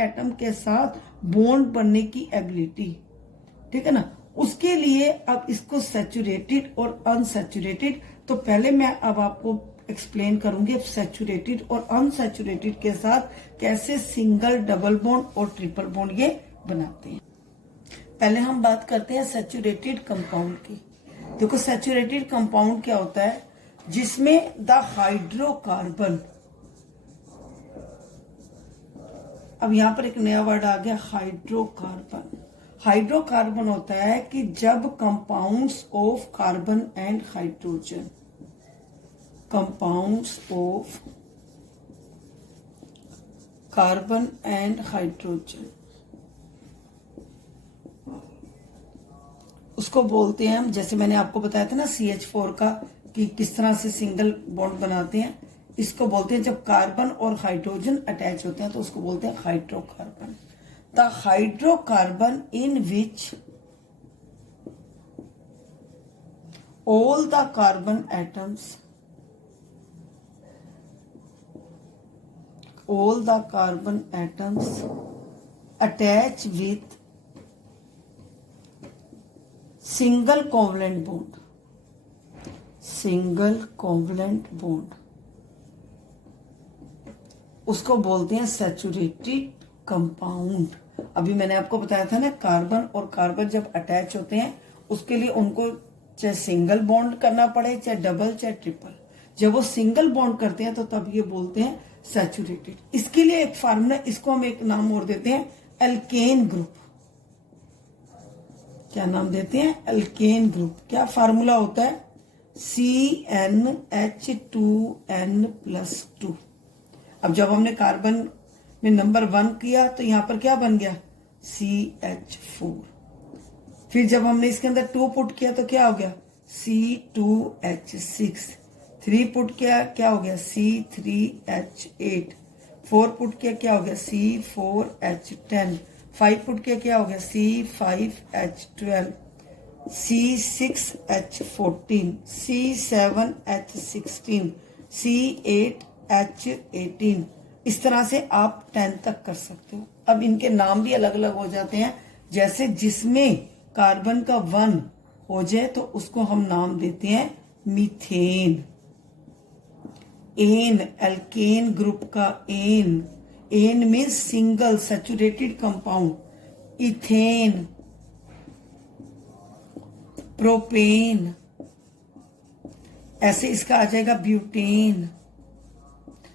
Atom के साथ bond बनने की एबिलिटी, ठीक है ना। उसके लिए अब इसको सैचुरेटेड और अनसैचुरेटेड, तो पहले मैं अब आपको एक्सप्लेन करूंगी सैचुरेटेड और अनसैचुरेटेड के साथ कैसे सिंगल, डबल बॉन्ड और ट्रिपल बॉन्ड ये बनाते हैं। पहले हम बात करते हैं सैचुरेटेड कंपाउंड की। देखो सैचुरेटेड कंपाउंड क्या होता है, जिसमें द हाइड्रोकार्बन, अब यहां पर एक नया वर्ड आ गया हाइड्रोकार्बन। हाइड्रोकार्बन होता है कि जब compounds of carbon and hydrogen, compounds of carbon and hydrogen, उसको बोलते हैं हम, जैसे मैंने आपको बताया था ना CH4 का कि किस तरह से सिंगल बॉन्ड बनाते हैं, इसको बोलते हैं जब कार्बन और हाइड्रोजन अटैच होते हैं तो उसको बोलते हैं hydrocarbon. The hydrocarbon in which all the carbon atoms, all the carbon atoms attach with single covalent bond, single covalent bond, उसको बोलते हैं सैचुरेटेड कंपाउंड। अभी मैंने आपको बताया था ना, कार्बन और कार्बन जब अटैच होते हैं उसके लिए उनको चाहे सिंगल बॉन्ड करना पड़े, चाहे डबल, चाहे ट्रिपल। जब वो सिंगल बॉन्ड करते हैं तो तब ये बोलते हैं सैचुरेटेड। इसके लिए एक फार्मूला, इसको हम एक नाम और देते हैं एल्केन ग्रुप। क्या नाम देते हैं? Alkene group. क्या फार्मूला होता है? CnH2n+2। अब जब हमने कार्बन में नंबर 1 किया तो यहां पर क्या बन गया? CH4। फिर जब हमने इसके अंदर 2 पुट किया तो क्या हो गया? C2H6। 3 पुट किया, क्या हो गया? C3H8। 4 पुट किया, क्या हो गया? C4H10। 5 पुट किया, क्या हो गया? C5H12। C6H14। C7H16। C8H18। इस तरह से आप 10 तक कर सकते हो। अब इनके नाम भी अलग अलग हो जाते हैं, जैसे जिसमें कार्बन का 1 हो जाए तो उसको हम नाम देते हैं मीथेन। एन, एल्केन ग्रुप का N, N means single saturated compound. Ethane, propane, ऐसे इसका आ जाएगा ब्यूटेन।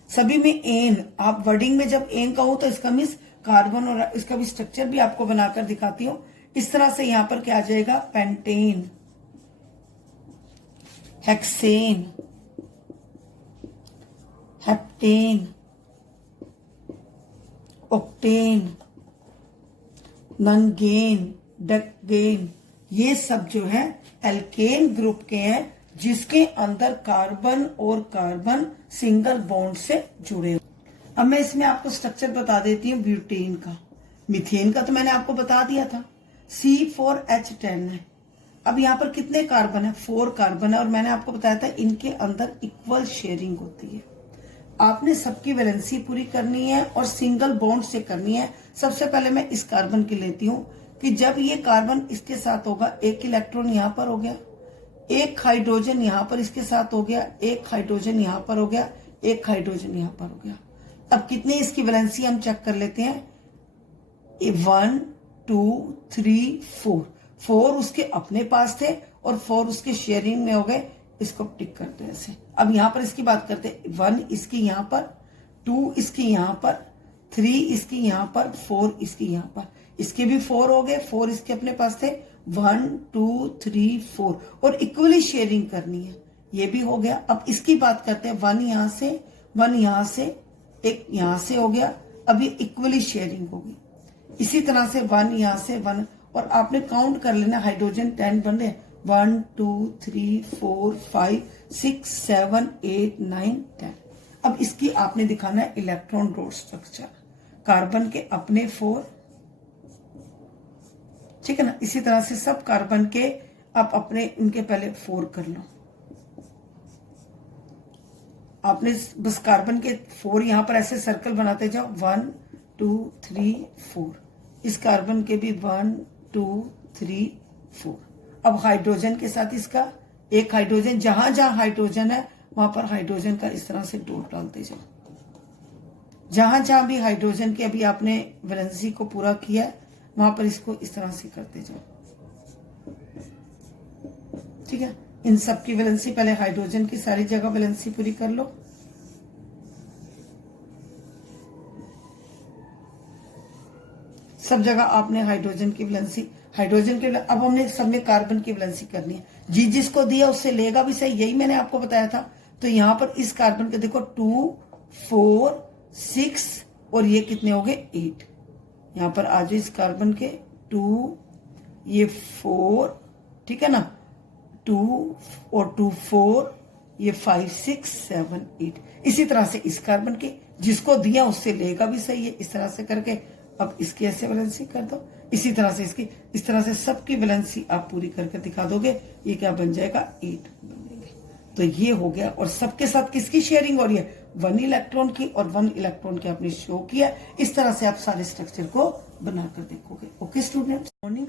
सभी में एन, आप वर्डिंग में जब एन कहो तो इसका मीन्स कार्बन, और इसका भी स्ट्रक्चर भी आपको बनाकर दिखाती हूं। इस तरह से यहां पर क्या आ जाएगा? पेंटेन, हेक्सेन, हेप्टेन, ऑक्टेन, ननगेन, डेकेन, ये सब जो है एल्केन ग्रुप के हैं, जिसके अंदर कार्बन और कार्बन सिंगल बॉन्ड से जुड़े हुए। अब मैं इसमें आपको स्ट्रक्चर बता देती हूँ ब्यूटेन का। मीथेन का तो मैंने आपको बता दिया था, C4H10 है। अब यहाँ पर कितने कार्बन है? 4 कार्बन है, और मैंने आपको बताया था इनके अंदर इक्वल शेयरिंग होती है। आपने सबकी वैलेंसी पूरी करनी है और सिंगल बॉन्ड से करनी है। सबसे पहले मैं इस कार्बन की लेती हूँ कि जब ये कार्बन इसके साथ होगा, एक इलेक्ट्रॉन यहाँ पर हो गया, एक हाइड्रोजन यहाँ पर इसके साथ हो गया, एक हाइड्रोजन यहाँ पर हो गया, एक हाइड्रोजन यहाँ पर हो गया। अब कितनी इसकी वैलेंसी हम चेक कर लेते हैं। 1 2 3 4। 4 उसके अपने पास थे और 4 उसके शेयरिंग में हो गए। इसको टिक करते हैं ऐसे। अब यहां पर इसकी बात करते हैं। 1 इसकी यहां पर, 2 इसकी यहां पर, 3 इसकी यहां पर, 4 इसकी यहां पर। इसके भी 4 हो गए, 4 इसके अपने पास थे। 1 2 3 4, और इक्वली शेयरिंग करनी है, ये भी हो गया। अब इसकी बात करते हैं। 1 यहां से, 1 यहां से, एक यहां से हो गया। अब ये इक्वली शेयरिंग होगी। इसी तरह से 1 यहां से 1, और आपने काउंट कर लेना, हाइड्रोजन 10 बन रहे। 1 2 3 4 5 6 7 8 9 10। अब इसकी आपने दिखाना है इलेक्ट्रॉन डॉट स्ट्रक्चर। कार्बन के अपने 4, ठीक है ना। इसी तरह से सब कार्बन के आप अपने इनके पहले 4 कर लो। आपने बस कार्बन के 4 यहां पर ऐसे सर्कल बनाते जाओ। 1 2 3 4, इस कार्बन के भी 1 2 3 4। अब हाइड्रोजन के साथ इसका एक हाइड्रोजन, जहां जहां हाइड्रोजन है वहां पर हाइड्रोजन का इस तरह से डॉट डालते जाओ। जहां जहां भी हाइड्रोजन की अभी आपने वैलेंसी को पूरा किया वहां पर इसको इस तरह से करते जाओ। ठीक है, इन सब की वैलेंसी, पहले हाइड्रोजन की सारी जगह वैलेंसी पूरी कर लो। सब जगह आपने हाइड्रोजन की वैलेंसी, अब हमने सब में कार्बन की वैलेंसी करनी है। जिसको दिया उससे लेगा भी सही, यही मैंने आपको बताया था। तो यहां पर इस कार्बन के देखो 2 4 6 और ये कितने हो गए 8। यहां पर आज इस कार्बन के 2 ये 4, ठीक है ना, 2 और 2 4, ये 5 6 7 8। इसी तरह से इस कार्बन के जिसको दिया उससे लेगा भी सही है, इस तरह से करके अब इसकी ऐसे वैलेंसी कर दो। इसी तरह से इसकी, इस तरह से सबकी वैलेंसी आप पूरी करके दिखा दोगे। ये क्या बन जाएगा 8 बन जाएंगे। तो ये हो गया। और सबके साथ किसकी शेयरिंग हो रही है, 1 इलेक्ट्रॉन की और 1 इलेक्ट्रॉन की आपने शो किया। इस तरह से आप सारे स्ट्रक्चर को बनाकर देखोगे। Okay students, morning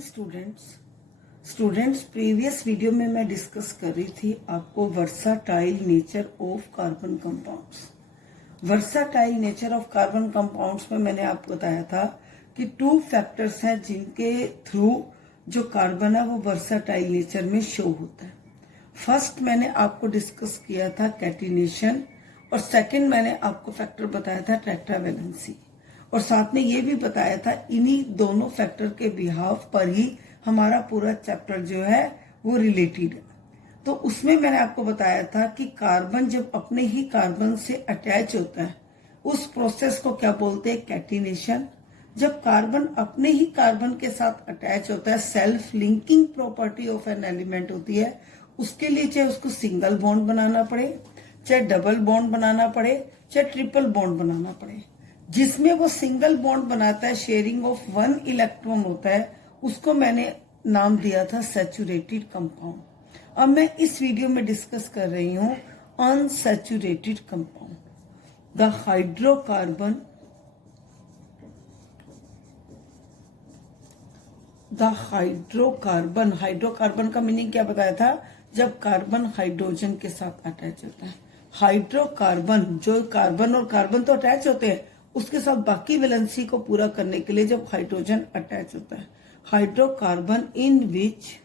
students previous video में मैं डिस्कस कर रही थी आपको versatile nature of carbon compounds. Versatile nature of carbon compounds में मैंने आपको बताया था कि 2 फैक्टर्स हैं जिनके थ्रू जो कार्बन है वो वर्साटाइल नेचर में शो होता है। फर्स्ट मैंने आपको डिस्कस किया था कैटिनेशन, और सेकंड मैंने आपको फैक्टर बताया था टेट्रावैलेंसी, और साथ में ये भी बताया था इन्हीं दोनों फैक्टर के बिहाफ पर ही हमारा पूरा चैप्टर जो है वो रिलेटेड है। तो उसमें मैंने आपको बताया था कि कार्बन जब अपने ही कार्बन से अटैच होता है उस प्रोसेस को क्या बोलते हैं, कैटिनेशन। जब कार्बन अपने ही कार्बन के साथ अटैच होता है, self linking property of an element होती है, उसके लिए चाहे उसको सिंगल बॉन्ड बनाना पड़े, चाहे डबल बॉन्ड बनाना पड़े, चाहे ट्रिपल बॉन्ड बनाना पड़े, जिसमें वो सिंगल बॉन्ड बनाता है, शेयरिंग ऑफ 1 इलेक्ट्रॉन होता है, उसको मैंने नाम दिया था सैचुरेटेड कंपाउंड। अब मैं इस वीडियो में डिस्कस कर रही हूं अनसैचुरेटेड कंपाउंड। द हाइड्रोकार्बन का मीनिंग क्या बताया था, जब कार्बन हाइड्रोजन के साथ अटैच होता है। हाइड्रोकार्बन, जो कार्बन और कार्बन तो अटैच होते हैं, उसके साथ बाकी वैलेंसी को पूरा करने के लिए जब हाइड्रोजन अटैच होता है। Hydrocarbon in which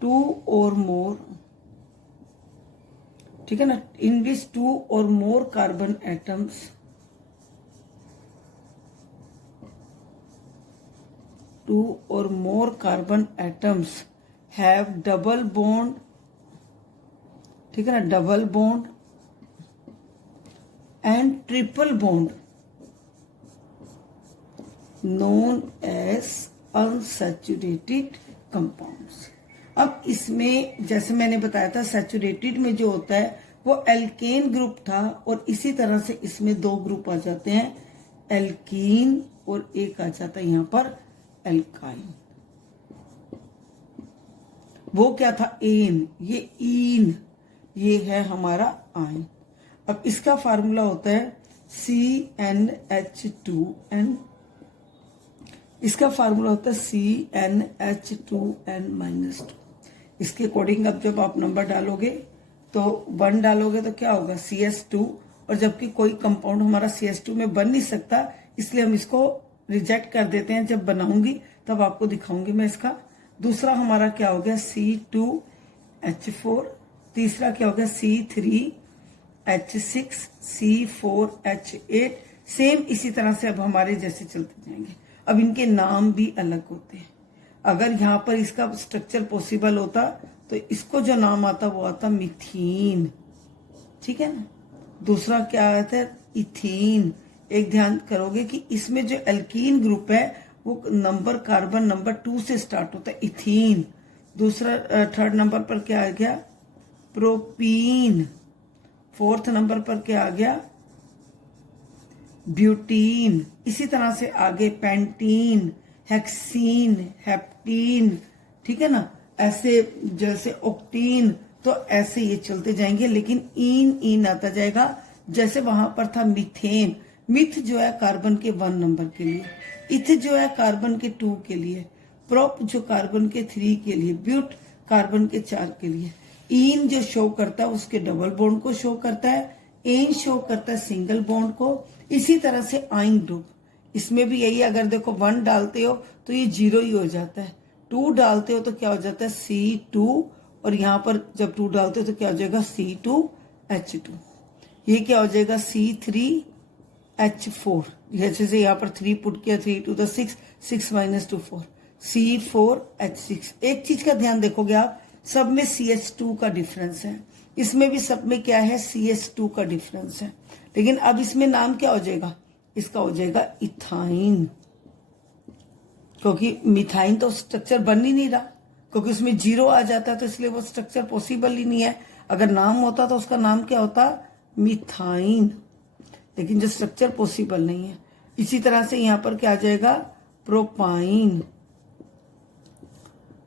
2 or more, ठीक है ना, in which 2 or more carbon atoms have double bond, ठीक है ना, double bond and triple bond known as unsaturated compounds. अब इसमें जैसे मैंने बताया था सैचुरेटेड में जो होता है वो एल्केन ग्रुप था, और इसी तरह से इसमें 2 ग्रुप आ जाते हैं, एल्कीन और एक आ जाता है यहां पर एल्काइन। वो क्या था, एन, ये ईन, ये है हमारा आयन। अब इसका फार्मूला होता है CnH2n, इसका फार्मूला होता है CnH2n-2। इसके अकॉर्डिंग अब जब आप नंबर डालोगे तो 1 डालोगे तो क्या होगा CS2, और जबकि कोई कंपाउंड हमारा CS2 में बन नहीं सकता, इसलिए हम इसको रिजेक्ट कर देते हैं। जब बनाऊंगी तब आपको दिखाऊंगी मैं इसका। दूसरा हमारा क्या हो गया C2H4, तीसरा क्या हो गया C3H6, C4H8। सेम इसी तरह से अब हमारे जैसे चलते जाएंगे। अब इनके नाम भी अलग होते हैं। अगर यहाँ पर इसका स्ट्रक्चर पॉसिबल होता तो इसको जो नाम आता वो आता मिथीन, ठीक है ना। दूसरा क्या आता है इथीन। एक ध्यान करोगे कि इसमें जो एल्कीन ग्रुप है वो नंबर कार्बन नंबर 2 से स्टार्ट होता है, इथीन। दूसरा 3rd नंबर पर क्या आ गया प्रोपीन। 4th नंबर पर क्या आ गया ब्यूटीन। इसी तरह से आगे पेंटीन, हेक्सीन, हेप्टीन, ठीक है ना, ऐसे जैसे ऑक्टीन। तो ऐसे ये चलते जाएंगे, लेकिन इन आता जाएगा जैसे वहां पर था मीथेन, मिथ जो है कार्बन के 1 नंबर के लिए, इथ जो है कार्बन के 2 के लिए, प्रोप जो कार्बन के 3 के लिए, ब्यूट कार्बन के 4 के लिए, इन जो शो करता है उसके डबल बॉन्ड को शो करता है, एन शो करता है सिंगल बॉन्ड को। इसी तरह से आइन ग्रुप, इसमें भी यही, अगर देखो 1 डालते हो तो ये 0 ही हो जाता है, 2 डालते हो तो क्या हो जाता है C2, और यहां पर जब 2 डालते हो तो क्या हो जाएगा C2H2, ये क्या हो जाएगा C3H4, जैसे से यहाँ पर 3 पुट किया, 3 to the 6, 6 - 2 4, C4H6। एक चीज का ध्यान देखोगे आप, सब में CH2 का डिफरेंस है, इसमें भी सब में क्या है CH2 का डिफरेंस है, लेकिन अब इसमें नाम क्या हो जाएगा, इसका हो जाएगा इथाइन, क्योंकि मिथाइन तो स्ट्रक्चर बन ही नहीं रहा, क्योंकि उसमें 0 आ जाता है, तो इसलिए वो स्ट्रक्चर पॉसिबल ही नहीं है। अगर नाम होता तो उसका नाम क्या होता, मिथाइन, लेकिन जो स्ट्रक्चर पॉसिबल नहीं है। इसी तरह से यहां पर क्या आ जाएगा, प्रोपाइन,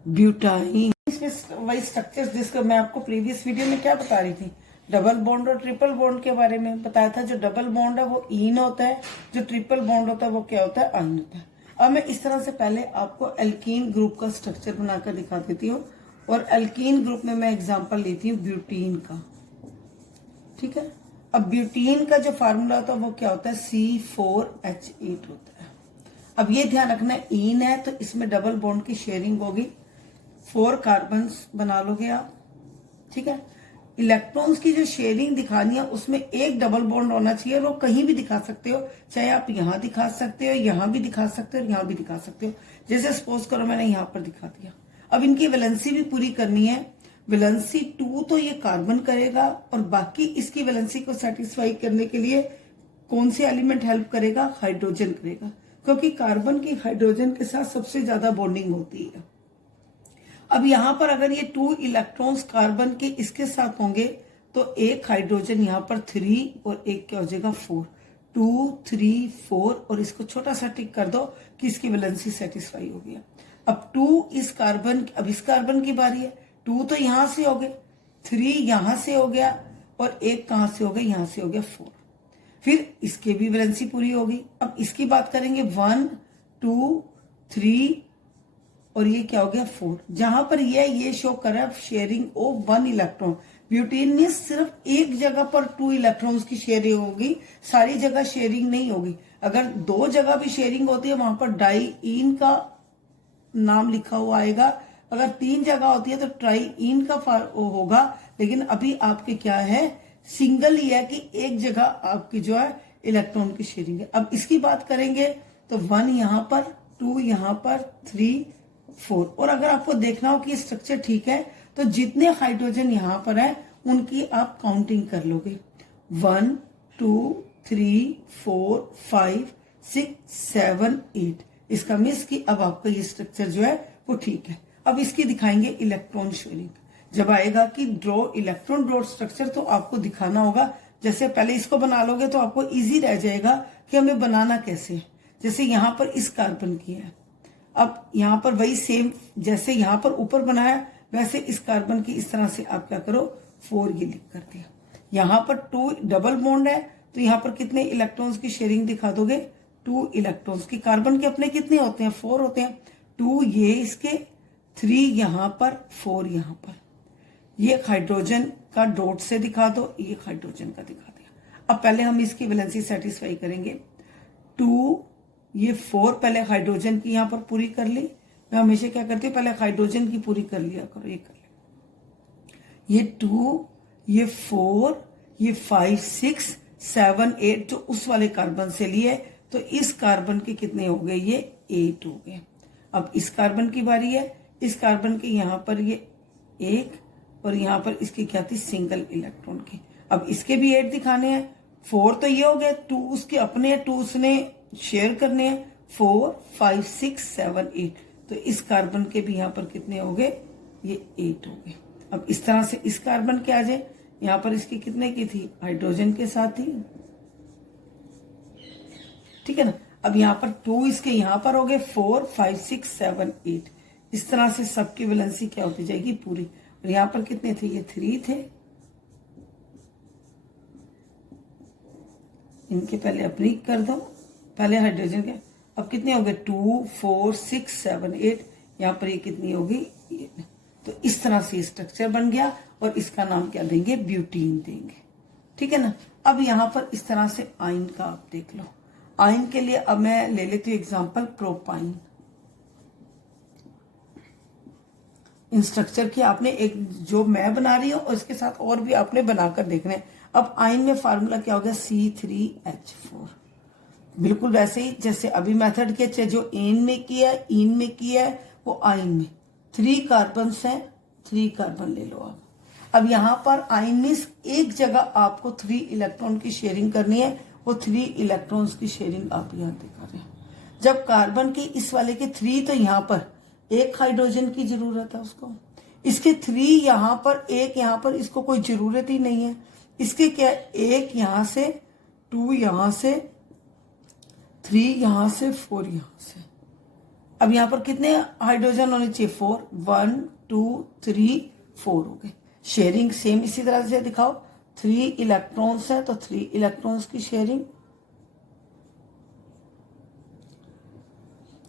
ब्यूटाइन। इसमें वही स्ट्रक्चर्स जिसको मैं आपको प्रीवियस वीडियो में क्या बता रही थी, डबल बॉन्ड और ट्रिपल बॉन्ड के बारे में बताया था। जो डबल बॉन्ड है वो ईन होता है, जो ट्रिपल बॉन्ड होता है वो क्या होता है, आइन होता है। अब मैं इस तरह से पहले आपको एल्कीन ग्रुप का स्ट्रक्चर बनाकर दिखा देती हूँ, और एल्कीन ग्रुप में मैं एग्जांपल लेती हूँ ब्यूटीन का, ठीक है। अब ब्यूटीन का जो फार्मूला होता है वो क्या होता है, C4H8 होता है। अब ये ध्यान रखना, ईन है तो इसमें डबल बॉन्ड की शेयरिंग होगी, 4 कार्बन बना लोगे आप, ठीक है। इलेक्ट्रॉन्स की जो शेयरिंग दिखानी है उसमें एक डबल बॉन्ड होना चाहिए, और वो कहीं भी दिखा सकते हो, चाहे आप यहां दिखा सकते हो, यहां भी दिखा सकते हो, यहां भी दिखा सकते हो। जैसे सपोज करो मैंने यहां पर दिखा दिया। अब इनकी वैलेंसी भी पूरी करनी है, वैलेंसी 2 तो ये कार्बन करेगा, और बाकी इसकी वैलेंसी को सेटिस्फाई करने के लिए कौन से एलिमेंट हेल्प करेगा, हाइड्रोजन करेगा, क्योंकि कार्बन की हाइड्रोजन के साथ सबसे ज्यादा बॉन्डिंग होती है। अब यहां पर अगर ये 2 इलेक्ट्रॉन्स कार्बन के इसके साथ होंगे तो एक हाइड्रोजन यहां पर 3 और एक क्या हो जाएगा 4, 2 3 4, और इसको छोटा सा टिक कर दो कि इसकी वैलेंसी सेटिस्फाई हो गया। अब 2 इस कार्बन, अब इस कार्बन की बारी है, 2 तो यहां से हो गए, 3 यहां से हो गया, और एक कहां से हो गया, यहां से हो गया 4, फिर इसके भी वैलेंसी पूरी होगी। अब इसकी बात करेंगे 1 2 3, और ये क्या हो गया 4, जहां पर ये शो कर रहा है शेयरिंग ऑफ 1 इलेक्ट्रॉन। ब्यूटेन में सिर्फ एक जगह पर 2 इलेक्ट्रॉन्स की शेयरिंग होगी, सारी जगह शेयरिंग नहीं होगी। अगर 2 जगह भी शेयरिंग होती है वहां पर डाई-इन का नाम लिखा हुआ आएगा, अगर 3 जगह होती है तो ट्राई-इन का होगा, लेकिन अभी आपके क्या है, सिंगल ही है कि एक जगह आपकी जो है इलेक्ट्रॉन की शेयरिंग है। अब इसकी बात करेंगे तो 1 यहां पर, 2 यहां पर, 3 4, और अगर आपको देखना हो कि स्ट्रक्चर ठीक है तो जितने हाइड्रोजन यहां पर है उनकी आप काउंटिंग कर लोगे, 1 2 3 4 5 6 7 8, इसका मीन्स कि अब आपका ये स्ट्रक्चर जो है वो ठीक है। अब इसकी दिखाएंगे इलेक्ट्रॉन शेयरिंग। जब आएगा कि ड्रॉ इलेक्ट्रॉन ड्रॉ स्ट्रक्चर तो आपको दिखाना होगा, जैसे पहले इसको बना लोगे तो आपको इजी रह जाएगा कि हमें बनाना कैसे है। जैसे यहां पर इस कार्बन की है, अब यहां पर वही सेम जैसे यहां पर ऊपर बनाया वैसे इस कार्बन की इस तरह से आप क्या करो 4 ये लिख कर दिया। यहां पर 2 डबल बॉन्ड है तो यहां पर कितने इलेक्ट्रॉन्स की शेयरिंग दिखा दोगे, 2 इलेक्ट्रॉन्स की। कार्बन के अपने कितने होते हैं, 4 होते हैं, 2 ये इसके, 3 यहां पर, 4 यहां पर। ये हाइड्रोजन का डॉट से दिखा दो, ये हाइड्रोजन का दिखा दिया। अब पहले हम इसकी वैलेंसी सेटिस्फाई करेंगे, 2 ये 4 पहले हाइड्रोजन की यहां पर पूरी कर ली। मैं हमेशा क्या करती हूँ, पहले हाइड्रोजन की पूरी कर लिया करो, ये कर लिया। ये 2 ये 4 ये 5 6 7 8 जो उस वाले कार्बन से लिए, तो इस कार्बन के कितने हो गए, ये 8 हो गए। अब इस कार्बन की बारी है, इस कार्बन के यहां पर ये 1, और यहां पर इसकी क्या थी, सिंगल इलेक्ट्रॉन की। अब इसके भी 8 दिखाने हैं, 4 तो ये हो गया, 2 उसके अपने, 2 उसने शेयर करने हैं, 4 5 6 7 8, तो इस कार्बन के भी यहां पर कितने हो गए, ये 8 हो गए। अब इस तरह से इस कार्बन के आ जाए, यहां पर इसकी कितने की थी, हाइड्रोजन के साथ ही, ठीक है ना। अब यहां पर 2 इसके यहां पर हो गए, 4 5 6 7 8, इस तरह से सबकी वैलेंसी क्या होती जाएगी पूरी। और यहां पर कितने थे, ये 3 थे, इनके पहले अपनी कर दो, पहले हाइड्रोजन के। अब कितने हो गए 2 4 6 7 8, यहाँ पर ये कितनी होगी। तो इस तरह से स्ट्रक्चर बन गया और इसका नाम क्या देंगे, ब्यूटीन देंगे। ठीक है ना। अब यहाँ पर इस तरह से आयन का आप देख लो। आयन के लिए अब मैं ले लेती हूँ एग्जांपल प्रोपाइन। इन स्ट्रक्चर की आपने एक जो मैं बना रही हूँ और इसके साथ और भी आपने बनाकर देखना है। अब आयन में फार्मूला क्या हो गया, C3H4। बिल्कुल वैसे ही जैसे अभी मेथड के थे, जो एन में किया है, इन में किया है, वो आयन में 3 कार्बन है, 3 कार्बन ले लो आप। अब यहां पर आयन में एक जगह आपको 3 इलेक्ट्रॉन की शेयरिंग करनी है, वो 3 इलेक्ट्रॉन्स की शेयरिंग आप यहां दिखा रहे हैं। जब कार्बन की इस वाले के 3, तो यहां पर एक हाइड्रोजन की जरूरत है उसको। इसके 3 यहां पर, एक यहां पर, इसको कोई जरूरत ही नहीं है। इसके क्या, एक यहां से, 2 यहां से, 3 यहां से, 4 यहां से। अब यहां पर कितने हाइड्रोजन होने चाहिए, 4, 1 2 3 4 हो गए। शेयरिंग सेम इसी तरह से दिखाओ। 3 इलेक्ट्रॉन्स है तो 3 इलेक्ट्रॉन्स की शेयरिंग।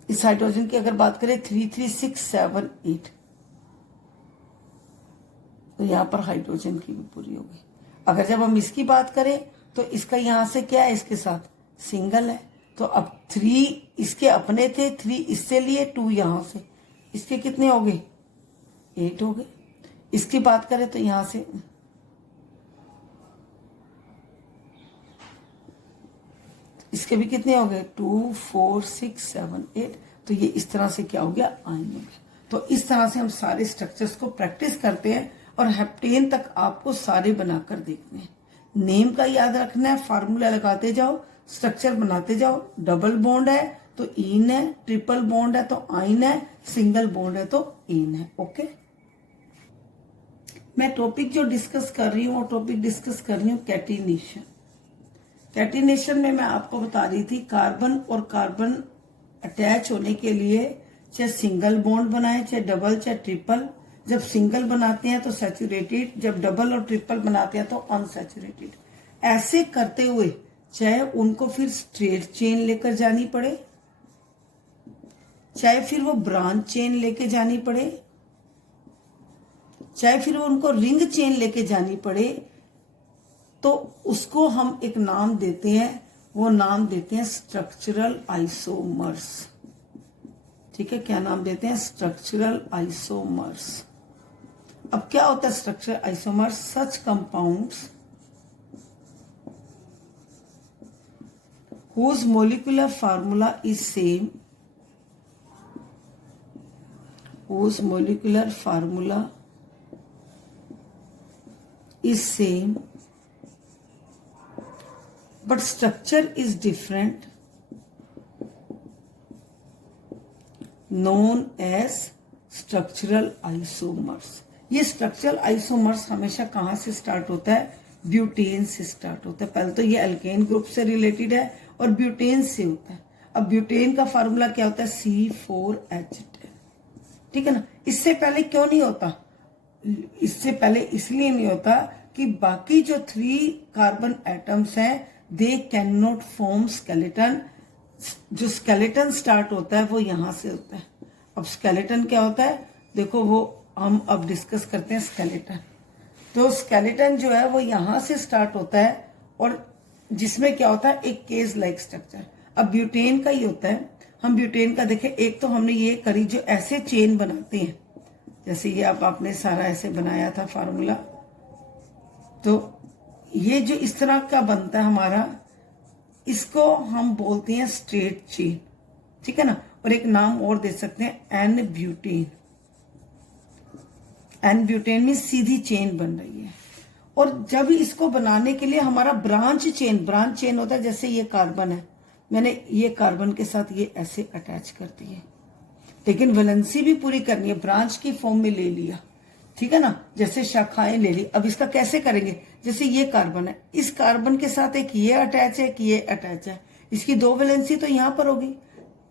इस हाइड्रोजन की अगर बात करें 3 3 6 7 8, तो यहां पर हाइड्रोजन की भी पूरी होगी। अगर जब हम इसकी बात करें तो इसका यहां से क्या है, इसके साथ सिंगल है। तो अब 3 इसके अपने थे, 3 इससे लिए, 2 यहां से, इसके कितने हो गए, 8 हो गए। इसकी बात करें तो यहां से इसके भी कितने हो गए, 2 4 6 7 8। तो ये इस तरह से क्या हो गया, आयन हो गया। तो इस तरह से हम सारे स्ट्रक्चर्स को प्रैक्टिस करते हैं और हेप्टेन तक आपको सारे बनाकर देखने हैं। नेम का याद रखना है, फार्मूला लगाते जाओ, स्ट्रक्चर बनाते जाओ। डबल बॉन्ड है तो इन है, ट्रिपल बॉन्ड है तो आइन है, सिंगल बॉन्ड है तो इन है। ओके, मैं टॉपिक जो डिस्कस कर रही हूँ वो टॉपिक डिस्कस कर रही हूँ कैटिनेशन। कैटिनेशन में मैं आपको बता रही थी कार्बन और कार्बन अटैच होने के लिए चाहे सिंगल बॉन्ड बनाए, चाहे डबल, चाहे ट्रिपल। जब सिंगल बनाते हैं तो सैचुरेटेड, जब डबल और ट्रिपल बनाते हैं तो अनसैचुरेटेड। ऐसे करते हुए चाहे उनको फिर स्ट्रेट चेन लेकर जानी पड़े, चाहे फिर वो ब्रांच चेन लेके जानी पड़े, चाहे फिर वो उनको रिंग चेन लेके जानी पड़े, तो उसको हम एक नाम देते हैं। वो नाम देते हैं स्ट्रक्चरल आइसोमर्स। ठीक है, क्या नाम देते हैं, स्ट्रक्चरल आइसोमर्स। अब क्या होता है structural isomers, such compounds whose molecular formula is same, whose molecular formula is same but structure is different, known as structural isomers। ये स्ट्रक्चरल आइसोमर्स हमेशा कहां से स्टार्ट होता है, ब्यूटेन से स्टार्ट होता है। पहले तो ये अल्केन ग्रुप से रिलेटेड है और ब्यूटेन से होता है। अब ब्यूटेन का फार्मूला क्या होता है, C4H10। ठीक है ना। इससे पहले क्यों नहीं होता, इससे पहले इसलिए नहीं होता कि बाकी जो 3 कार्बन एटम्स हैं they can not form skeleton. जो स्केलेटन स्टार्ट होता है वो यहां से होता है। अब स्केलेटन क्या होता है, देखो वो हम अब डिस्कस करते हैं स्केलेटन। तो स्केलेटन जो है वो यहां से स्टार्ट होता है और जिसमें क्या होता है, एक केज लाइक स्ट्रक्चर। अब ब्यूटेन का ही होता है। हम ब्यूटेन का देखें, एक तो हमने ये करी जो ऐसे चेन बनाते हैं, जैसे ये अब आपने सारा ऐसे बनाया था फार्मूला, तो ये जो इस तरह का बनता है हमारा, इसको हम बोलते हैं स्ट्रेट चेन। ठीक है ना। और एक नाम और दे सकते हैं एन ब्यूटेन। एन ब्यूटेन में सीधी चेन बन रही है। और जब इसको बनाने के लिए हमारा ब्रांच चेन होता है, जैसे ये कार्बन है, मैंने ये कार्बन के साथ ये ऐसे अटैच कर दिए, लेकिन वैलेंसी भी पूरी करनी है, ब्रांच की फॉर्म में ले लिया। ठीक है ना, जैसे शाखाएं ले ली। अब इसका कैसे करेंगे, जैसे ये कार्बन है, इस कार्बन के साथ एक ये अटैच है, एक ये अटैच है, इसकी 2 वैलेंसी तो यहां पर होगी,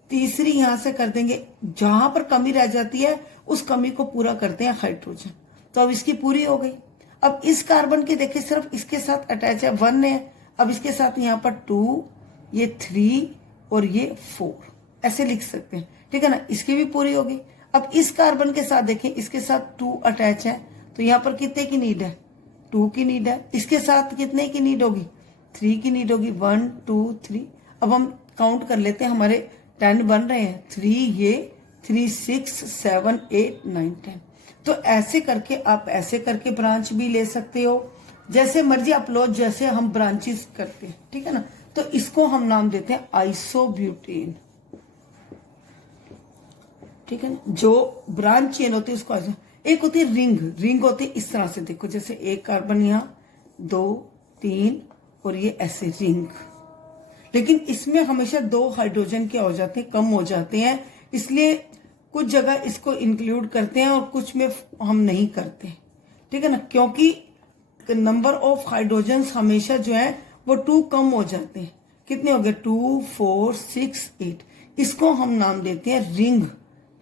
तीसरी यहां से कर देंगे। जहां पर कमी रह जाती है उस कमी को पूरा करते हैं हाइड्रोजन। तो अब इसकी पूरी हो गई। अब इस कार्बन के देखिए सिर्फ इसके साथ अटैच है, 1 है, अब इसके साथ यहाँ पर 2, ये 3 और ये 4 ऐसे लिख सकते हैं, ठीक है ना। इसकी भी पूरी होगी। अब इस कार्बन के साथ देखें, इसके साथ 2 अटैच है, तो यहाँ पर कितने की नीड है? 2 की नीड है। इसके साथ कितने की नीड होगी? 3 की नीड होगी। 1 2 3। अब हम काउंट कर लेते हैं, हमारे 10 बन रहे हैं। 3 ये 3 6 7 8 9 10। तो ऐसे करके आप ऐसे करके ब्रांच भी ले सकते हो, जैसे मर्जी आप लो, जैसे हम ब्रांचेस करते हैं, ठीक है ना। तो इसको हम नाम देते हैं आइसोब्यूटेन, ठीक है ना। जो ब्रांच चेन होती है उसको एक होती है रिंग। रिंग होती है इस तरह से, देखो जैसे एक कार्बन यहाँ, 2 3 और ये ऐसे रिंग। लेकिन इसमें हमेशा 2 हाइड्रोजन क्या हो जाते हैं? कम हो जाते हैं। इसलिए कुछ जगह इसको इंक्लूड करते हैं और कुछ में हम नहीं करते, ठीक है ना, क्योंकि नंबर ऑफ हाइड्रोजन हमेशा जो है वो 2 कम हो जाते हैं। कितने हो गए? 2 4 6 8। इसको हम नाम देते हैं रिंग,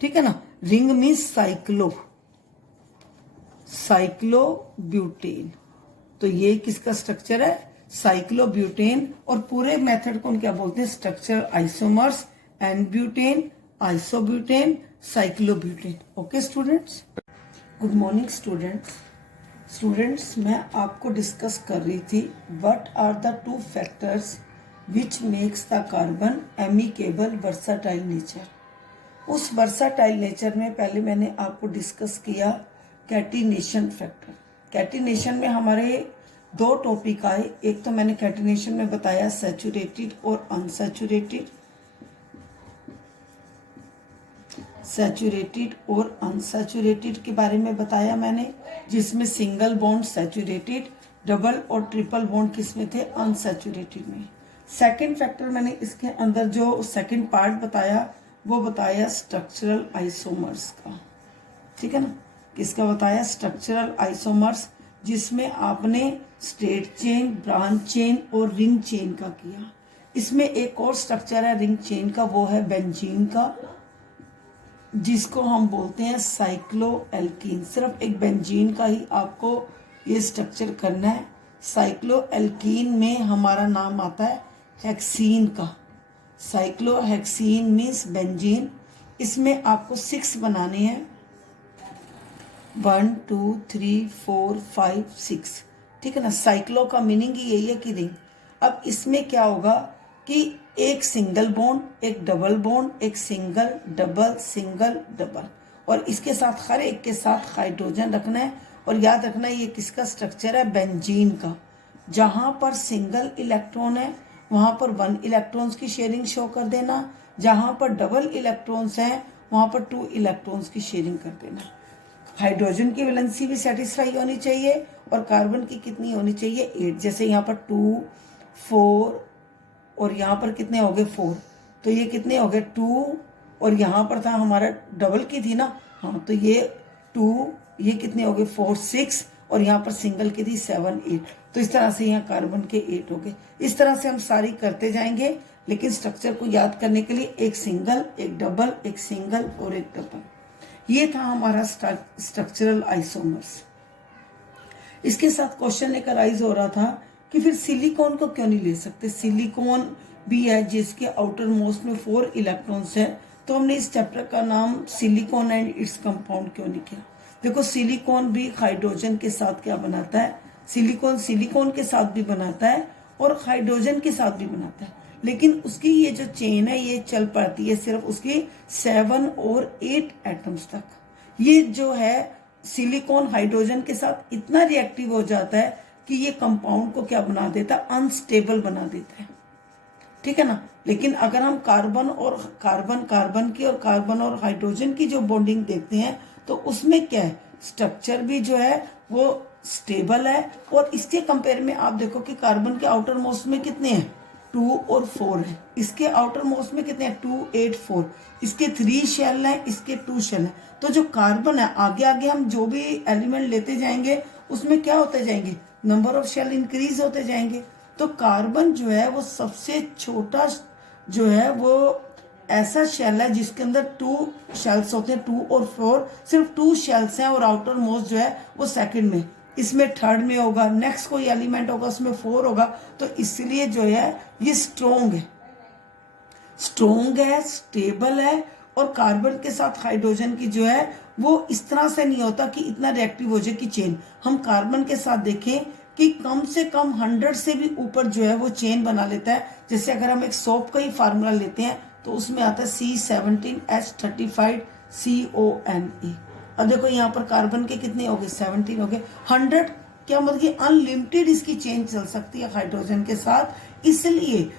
ठीक है ना। Ring means cyclobutane. तो ये किसका स्ट्रक्चर है? साइक्लोब्यूटेन। और पूरे मेथड को क्या बोलते हैं? Structure isomers, N butane, isobutane, cyclobutane. Okay students, good morning students, मैं आपको डिस्कस कर रही थी what are the 2 factors which makes the carbon amicable versatile nature. उस वर्साटाइल नेचर में पहले मैंने आपको डिस्कस किया कैटिनेशन फैक्टर। कैटिनेशन में हमारे 2 टॉपिक आए। एक तो मैंने कैटिनेशन में बताया सैचुरेटेड और अनसैचुरेटेड, सैचुरेटेड और अनसैचुरेटेड के बारे में बताया मैंने, जिसमें सिंगल बॉन्ड सैचुरेटेड, डबल और ट्रिपल बॉन्ड किसमें थे? अनसैचुरेटेड में। सेकंड फैक्टर मैंने इसके अंदर जो सेकंड पार्ट बताया वो बताया स्ट्रक्चरल आइसोमर्स का, ठीक है ना। किसका बताया? स्ट्रक्चरल आइसोमर्स, जिसमें आपने स्ट्रेट चेन, ब्रांच चेन और रिंग चेन का किया। इसमें एक और स्ट्रक्चर है रिंग चेन का, वो है बेंजीन का, जिसको हम बोलते हैं साइक्लोएल्कीन। सिर्फ एक बेंजीन का ही आपको ये स्ट्रक्चर करना है। साइक्लोएल्कीन में हमारा नाम आता है हेक्सीन का। Cyclohexene means benzene. इसमें आपको 6 बनाने हैं, 1 2 3 4 5 6, ठीक है ना। साइक्लो का मीनिंग ही यही है कि रिंग। अब इसमें क्या होगा कि एक सिंगल बॉन्ड, एक डबल बॉन्ड, एक सिंगल डबल सिंगल डबल, और इसके साथ हर एक के साथ हाइड्रोजन रखना है। और याद रखना ये किसका स्ट्रक्चर है? बेंजीन का। जहां पर सिंगल इलेक्ट्रॉन है वहां पर 1 इलेक्ट्रॉन्स की शेयरिंग शो कर देना, जहां पर डबल इलेक्ट्रॉन्स हैं वहां पर 2 इलेक्ट्रॉन्स की शेयरिंग कर देना। हाइड्रोजन की वैलेंसी भी सेटिस्फाई होनी चाहिए और कार्बन की कितनी होनी चाहिए? 8। जैसे यहाँ पर 2 4 और यहाँ पर कितने हो गए? 4। तो ये कितने हो गए? 2 और यहाँ पर था हमारा डबल की थी ना, हाँ, तो ये 2, ये कितने हो गए? 4 6 और यहाँ पर सिंगल की थी 7 8। तो इस तरह से यहाँ कार्बन के 8 हो गए। इस तरह से हम सारी करते जाएंगे, लेकिन स्ट्रक्चर को याद करने के लिए एक सिंगल, एक डबल, एक सिंगल और एक डबल। ये था हमारा स्ट्रक्चरल आइसोमर्स। इसके साथ क्वेश्चन एक राइज हो रहा था कि फिर सिलिकॉन को क्यों नहीं ले सकते? सिलिकॉन भी है जिसके आउटर मोस्ट में 4 इलेक्ट्रॉन्स है, तो हमने इस चैप्टर का नाम सिलिकॉन एंड इट्स कंपाउंड क्यों नहीं किया? देखो सिलिकॉन भी हाइड्रोजन के साथ क्या बनाता है? सिलिकॉन सिलिकॉन के साथ भी बनाता है और हाइड्रोजन के साथ भी बनाता है, लेकिन उसकी ये जो चेन है ये चल पाती है सिर्फ उसकी 7 और 8 एटम्स तक। ये जो है सिलिकॉन हाइड्रोजन के साथ इतना रिएक्टिव हो जाता है कि ये कंपाउंड को क्या बना देता है? अनस्टेबल बना देता है, ठीक है ना। लेकिन अगर हम कार्बन की और कार्बन और हाइड्रोजन की जो बॉन्डिंग देखते हैं तो उसमें क्या है? स्ट्रक्चर भी जो है वो स्टेबल है। और इसके कंपेयर में आप देखो कि कार्बन के आउटर मोस्ट में कितने हैं? 2 और 4 है। इसके आउटर मोस्ट में कितने हैं? 2 8 4। इसके 3 शेल हैं, इसके 2 शेल हैं। तो जो कार्बन है आगे आगे हम जो भी एलिमेंट लेते जाएंगे उसमें क्या होते जाएंगे? नंबर ऑफ शेल इंक्रीज होते जाएंगे। तो कार्बन जो है वो सबसे छोटा जो है वो ऐसा शेल है जिसके अंदर 2 शेल्स होते हैं, 2 और 4। सिर्फ 2 शेल्स हैं और आउटर मोस्ट जो है वो सेकंड में। इसमें थर्ड में होगा, नेक्स्ट कोई एलिमेंट होगा उसमें 4 होगा, तो इसलिए जो है ये स्ट्रोंग है, स्ट्रोंग है, स्टेबल है। और कार्बन के साथ हाइड्रोजन की जो है वो इस तरह से नहीं होता कि इतना रिएक्टिव हो जाए कि चेन। हम कार्बन के साथ देखें कि कम से कम 100 से भी ऊपर जो है वो चेन बना लेता है। जैसे अगर हम एक सोप का ही फार्मूला लेते हैं तो उसमें आता है C17H35CONe। अब देखो यहाँ पर कार्बन के कितने हो गए, 17 हो गए। 100 क्या मतलब कि अनलिमिटेड इसकी चेन चल सकती है हाइड्रोजन के साथ। इसलिए